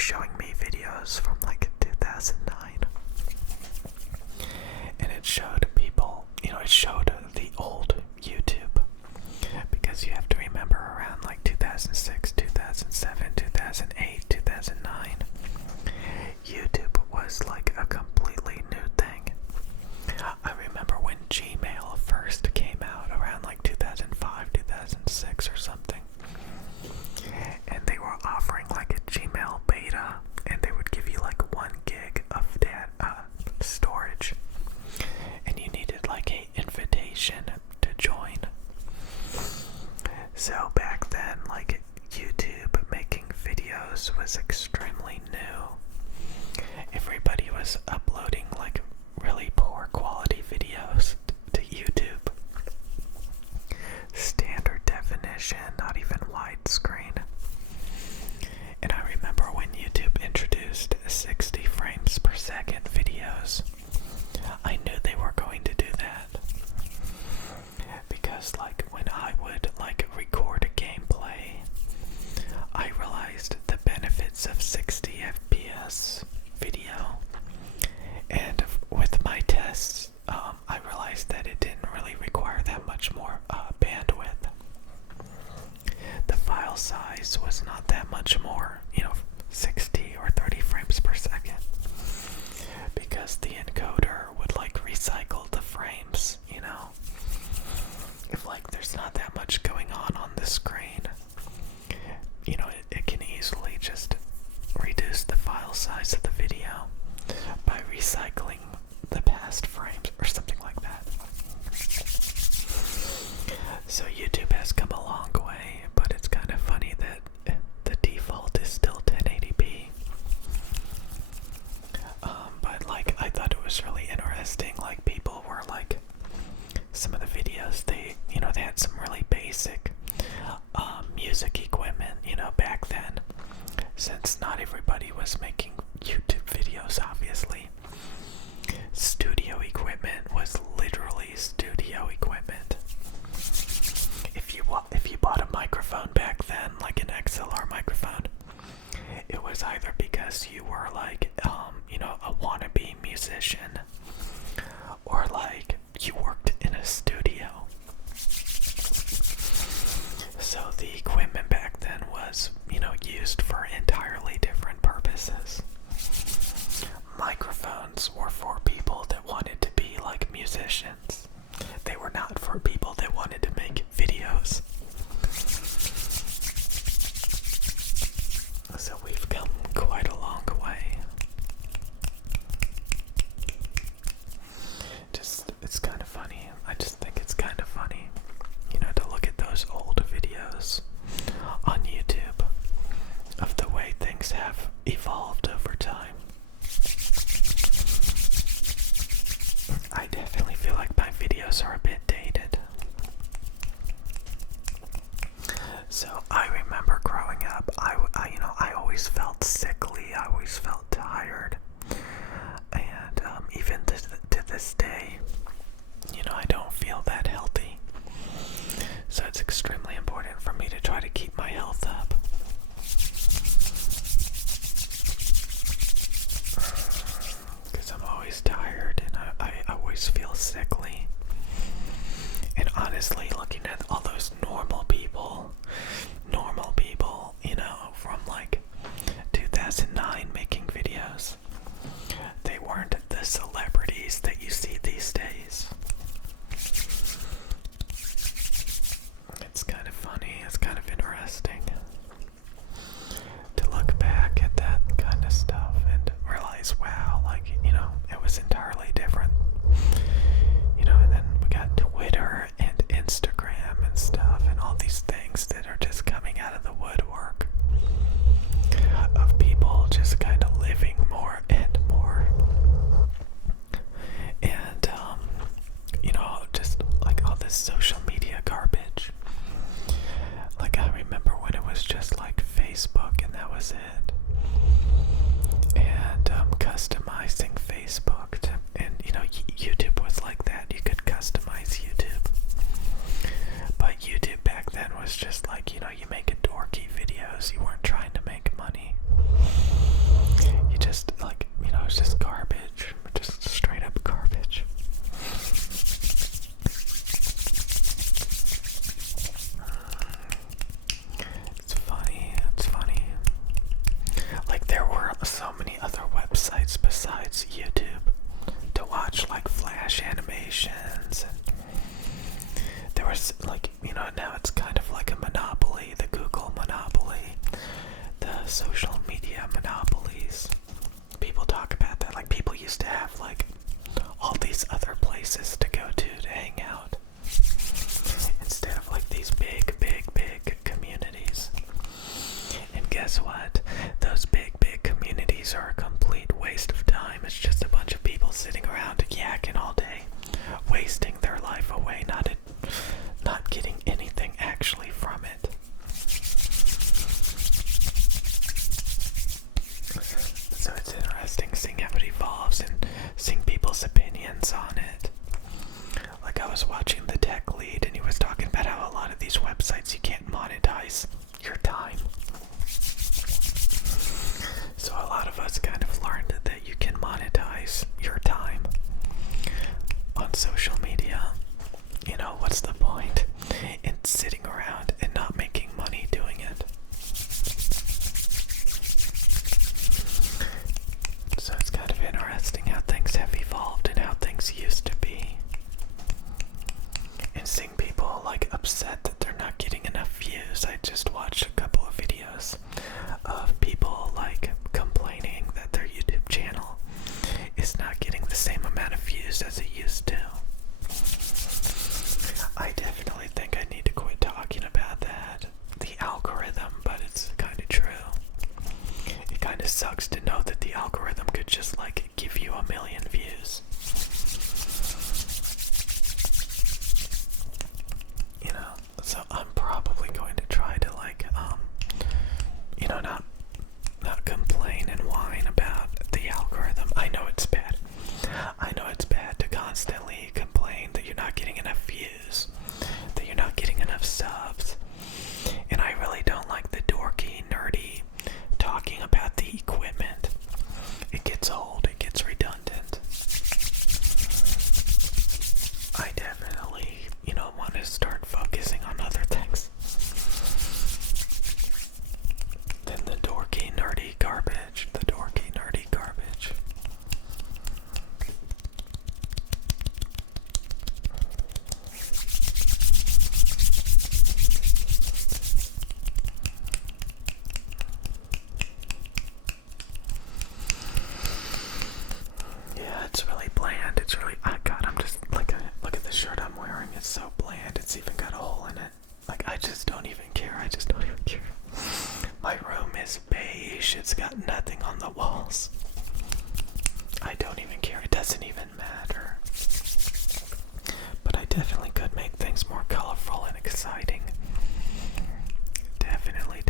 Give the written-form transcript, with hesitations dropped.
showing me videos from like 2009. And it showed people, it showed the old YouTube. Because you have to remember around like 2006, 2007, 2008, 2009, YouTube was like a completely new thing. I remember when Gmail first came out around like 2005, 2006 or something. And they were offering like a Gmail beta, and they would give you like 1 gig of storage. And you needed like an invitation to join. So back then, like YouTube making videos was extremely new. Everybody was uploading like really poor quality videos to YouTube. Standard definition, not even widescreen. And I remember when YouTube introduced 60 frames per second videos, I knew they were going to do that. Because like when I would like record a gameplay, I realized the benefits of 60 FPS video. And with my tests, I realized that it didn't really require that much more bandwidth. The file size was not that much more, 60 or 30 frames per second. Because the encoder would like recycle the frames, If like there's not that much going on the screen, it can easily just reduce the file size of the video by recycling the past frames or something like that. So YouTube has come a long way, but it's kind of funny that the default is still 1080p. But like I thought it was really interesting, like people were like, some of the videos, they had some really basic music equipment, back then, since not everybody was making YouTube videos, obviously. Studio equipment was literally studio equipment. If you bought a microphone back then, like an XLR microphone, it was either because you were like, a wannabe musician, or like you worked in a studio. So the equipment back then was, used for entirely different purposes. Microphones were for people that wanted to be like musicians. They were not for people that wanted to make videos. So we've come quite a long way. It's kind of funny. I just think it's kind of funny, to look at those old videos on YouTube of the way things have evolved over time. I definitely feel like my videos are a bit dated. So I remember growing up, I always felt sickly, I always felt tired. And even to this day, I don't feel that healthy. So it's extremely important for me to try to keep my health up. Because I'm always tired and I always feel sickly. And honestly, looking at all those normal people, from like 2009 making videos, they weren't the celebrities that you see these days. It's kind of funny, it's kind of interesting. so many other websites besides YouTube to watch, like Flash animations, and there was like, now it's kind of like a monopoly, the Google monopoly, the social media monopolies. People talk about that, like people used to have like all these other places to go to hang out instead of like these big communities. And guess what? Those big communities are a complete waste of time. It's just a bunch of people sitting around yakking all day, wasting their life away, not getting anything actually from it. So it's interesting seeing how it evolves and seeing people's opinions on it. Like I was watching the tech lead and he was talking about how a lot of these websites you can't monetize your time. So a lot of us kind of learned that you can monetize your time on social media. What's the point in sitting around and not making money doing it? So it's kind of interesting how things have evolved and how things used to be. And seeing people like upset that they're not getting enough views. I just watched a couple of videos of people like complaining that their YouTube channel is not getting the same amount of views as it used to. I definitely think I need to quit talking about that, the algorithm, but it's kind of true. It kind of sucks to know that the algorithm could just like give you 1 million views. So I'm probably going to try to like, not complain and whine about the algorithm. I know it's bad. I know it's bad to constantly complain that you're not getting enough views, that you're not getting enough subs. And I really don't like the dorky, nerdy talking about the equipment. It gets old, it gets redundant. I definitely, want to start focusing on other things than the dorky, nerdy garbage. The dorky, nerdy garbage. Yeah, it's really bland. It's really, I'm just, look at the shirt I'm wearing. It's so bland. It's even got a hole in it. Like, I just don't even care. My room is beige. It's got nothing on the walls. I don't even care. It doesn't even matter. But I definitely could make things more colorful and exciting. Definitely.